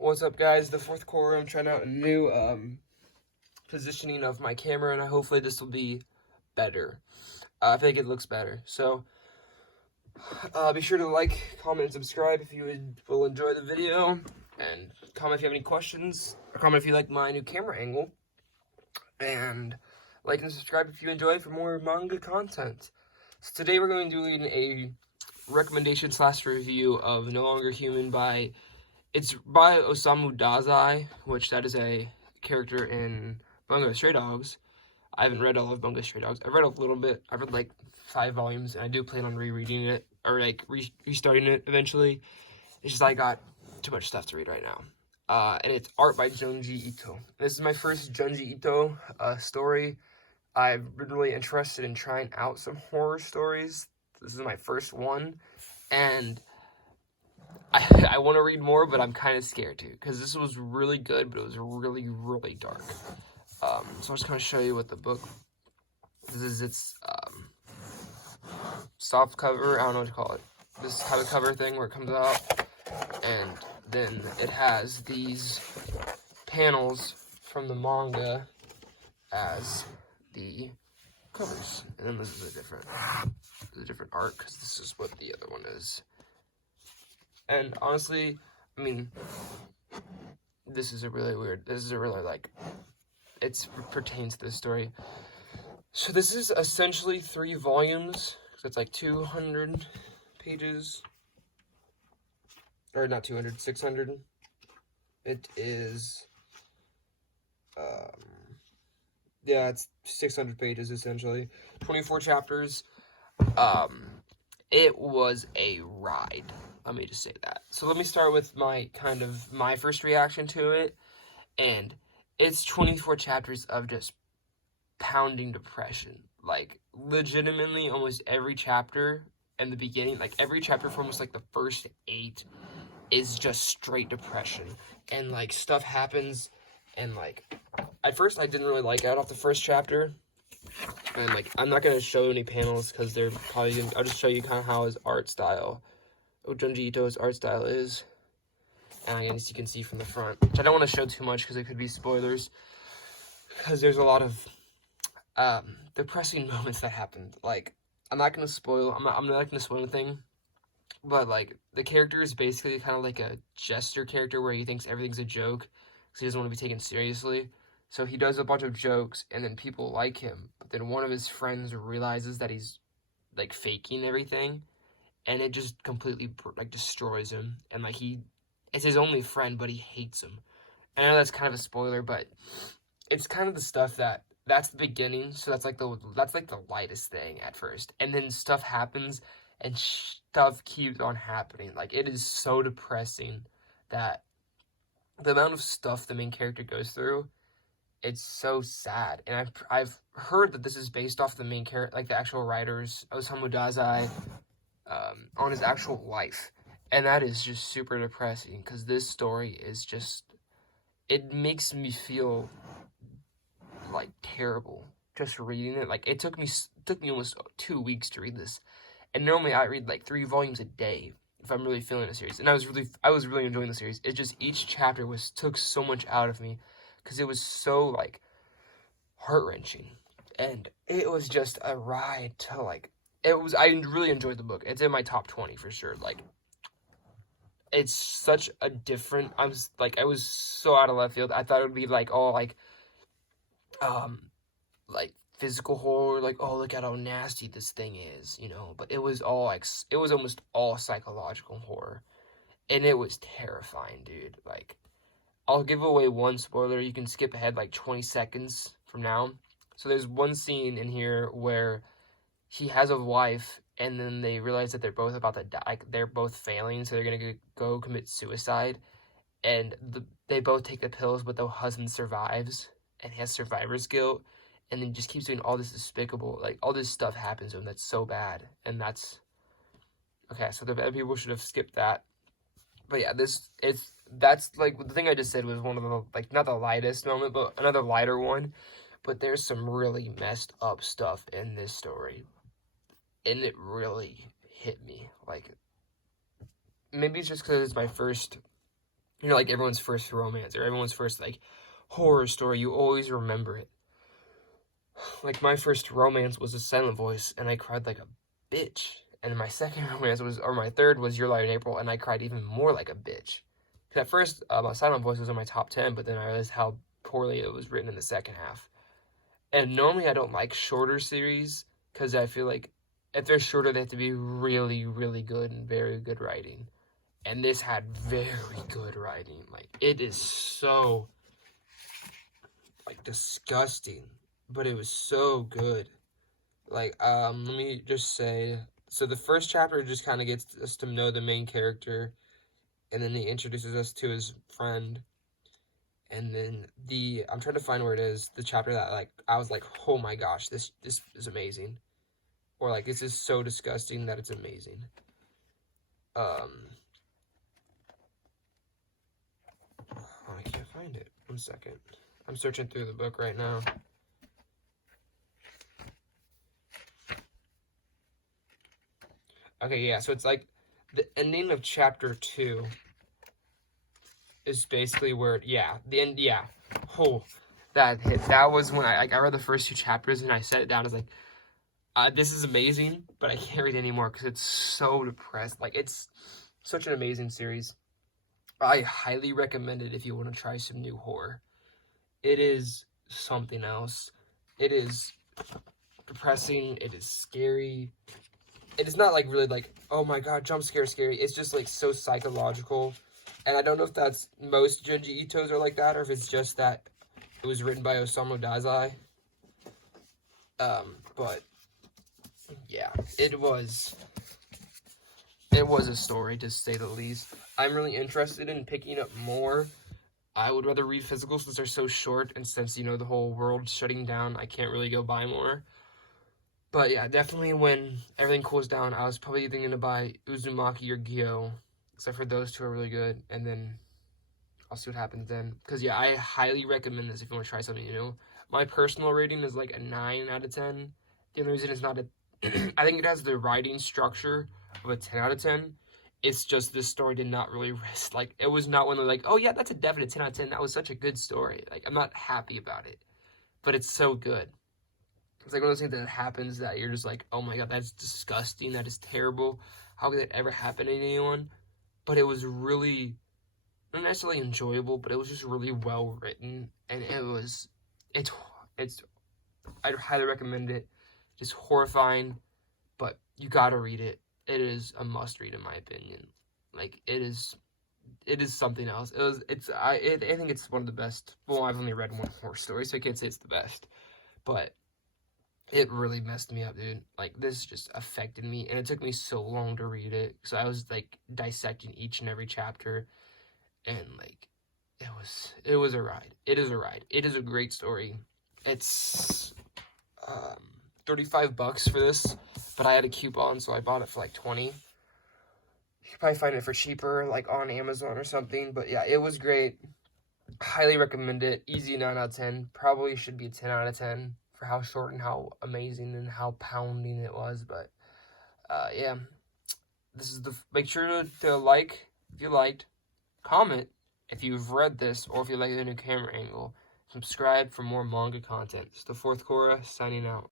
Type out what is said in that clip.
What's up, guys? The fourth quarter, I'm trying out a new positioning of my camera, and hopefully this will be better. I think it looks better. So be sure to like, comment, and subscribe if you will enjoy the video, and comment if you have any questions, or comment if you like my new camera angle, and like and subscribe if you enjoy for more manga content. So today we're going to be doing a recommendation / review of No Longer Human by Osamu Dazai, which that is a character in Bungo Stray Dogs. I haven't read all of Bungo Stray Dogs. I've read a little bit. I've read like 5 volumes, and I do plan on rereading it, or like restarting it eventually. It's just I got too much stuff to read right now. And it's art by Junji Ito. This is my first Junji Ito story. I've been really interested in trying out some horror stories. This is my first one, and I want to read more, but I'm kind of scared too, because this was really good, but it was really, really dark. So I'm just going to show you what the book, this is its soft cover, I don't know what to call it, this type of cover thing where it comes out, and then it has these panels from the manga as the covers, and then this is a different art, because this is what the other one is. And honestly, I mean, this is a really like, it pertains to this story. So this is essentially 3 volumes, so it's like 200 pages, or not 200, 600. It is, yeah, it's 600 pages essentially, 24 chapters. It was a ride. Let me just say that. So let me start with my first reaction to it, and it's 24 chapters of just pounding depression. Like, legitimately, almost every chapter in the beginning, like every chapter for almost like the first 8 is just straight depression. And like stuff happens, and like at first I didn't really like it off the first chapter. And like I'm not gonna show any panels because they're probably gonna, I'll just show you kind of how his art style, Junji Ito's art style is, and I guess you can see from the front, which I don't want to show too much because it could be spoilers, because there's a lot of depressing moments that happened. Like, I'm not gonna spoil anything, but like the character is basically kind of like a jester character where he thinks everything's a joke because he doesn't want to be taken seriously. So he does a bunch of jokes, and then people like him, but then one of his friends realizes that he's like faking everything, and it just completely like destroys him. And like it's his only friend, but he hates him. And I know that's kind of a spoiler, but it's kind of the stuff that's the beginning. So that's like the lightest thing at first, and then stuff happens, and stuff keeps on happening. Like, it is so depressing that the amount of stuff the main character goes through, it's so sad. And I've heard that this is based off the main character, like the actual writers, Osamu Dazai, on his actual life. And that is just super depressing, because this story is just, it makes me feel like terrible just reading it. Like, it took me almost 2 weeks to read this, and normally I read like 3 volumes a day if I'm really feeling a series. And I was really enjoying the series. It just, each chapter took so much out of me, because it was so like heart-wrenching, and it was just a ride to like, I really enjoyed the book. It's in my top 20 for sure. Like, it's such a different, I was so out of left field. I thought it would be like all like physical horror, like, oh, look at how nasty this thing is, you know, but it was all like, it was almost all psychological horror, and it was terrifying, dude. Like, I'll give away one spoiler. You can skip ahead like 20 seconds from now. So there's one scene in here where he has a wife, and then they realize that they're both about to die. Like, they're both failing, so they're gonna go commit suicide. And they both take the pills, but the husband survives, and he has survivor's guilt, and then just keeps doing all this despicable, like, all this stuff happens to him that's so bad. And that's okay. So the bad people should have skipped that. But yeah, that's like, the thing I just said was one of the, like, not the lightest moment, but another lighter one. But there's some really messed up stuff in this story, and it really hit me. Like, maybe it's just because it's my first you know, like everyone's first romance or everyone's first like horror story, you always remember it. Like my first romance was A Silent Voice, and I cried like a bitch. And my second romance was, or my third was Your Light in April, and I cried even more like a bitch. Because at first, My Silent Voice was in my top 10, but then I realized how poorly it was written in the second half. And normally I don't like shorter series, because I feel like if they're shorter, they have to be really, really good and very good writing. And this had very good writing. Like, it is so, like, disgusting, but it was so good. Like, let me just say, so the first chapter just kind of gets us to know the main character, and then he introduces us to his friend, and then I'm trying to find where it is, the chapter that, like, I was like, oh my gosh, this is amazing, or, like, this is so disgusting that it's amazing. Oh, I can't find it. 1 second. I'm searching through the book right now. Okay, yeah, so it's like the ending of chapter 2 is basically where, yeah, the end, yeah. Oh, that hit. That was when I read the first 2 chapters and I set it down. I was like, this is amazing, but I can't read anymore because it's so depressed. Like, it's such an amazing series. I highly recommend it if you want to try some new horror. It is something else. It is depressing. It is scary. It is not like really like, oh my god, jump scare scary. It's just like so psychological. And I don't know if that's most Junji Itos are like that, or if it's just that it was written by Osamu Dazai. But yeah, it was a story, to say the least. I'm really interested in picking up more. I would rather read physical since they're so short, and since, you know, the whole world's shutting down, I can't really go buy more. But yeah, definitely when everything cools down, I was probably thinking to buy Uzumaki or Gyo, because I've heard those 2 are really good, and then I'll see what happens then. Because yeah, I highly recommend this if you want to try something new. My personal rating is like a 9 out of 10. The only reason it's not a... I think it has the writing structure of a 10 out of 10. It's just this story did not really rest. Like, it was not one of like, oh yeah, that's a definite 10 out of 10. That was such a good story. Like, I'm not happy about it. But it's so good. It's like one of those things that happens that you're just like, oh my god, that's disgusting. That is terrible. How could that ever happen to anyone? But it was really, not necessarily enjoyable, but it was just really well written. And I'd highly recommend it. It's horrifying, but you gotta read it. It is a must read in my opinion. Like, it is something else. I think it's one of the best. Well, I've only read one horror story, so I can't say it's the best. But it really messed me up, dude. Like, this just affected me, and it took me so long to read it. So I was, like, dissecting each and every chapter, and, like, it was a ride. It is a ride. It is a great story. It's, $35 for this, but I had a coupon, so I bought it for, like, 20. You could probably find it for cheaper, like, on Amazon or something, but yeah, it was great. Highly recommend it. Easy 9 out of 10. Probably should be a 10 out of 10. For how short and how amazing and how pounding it was. But yeah, this is make sure to like if you liked, comment if you've read this, or if you like the new camera angle. Subscribe for more manga content. It's the Fourth Korra signing out.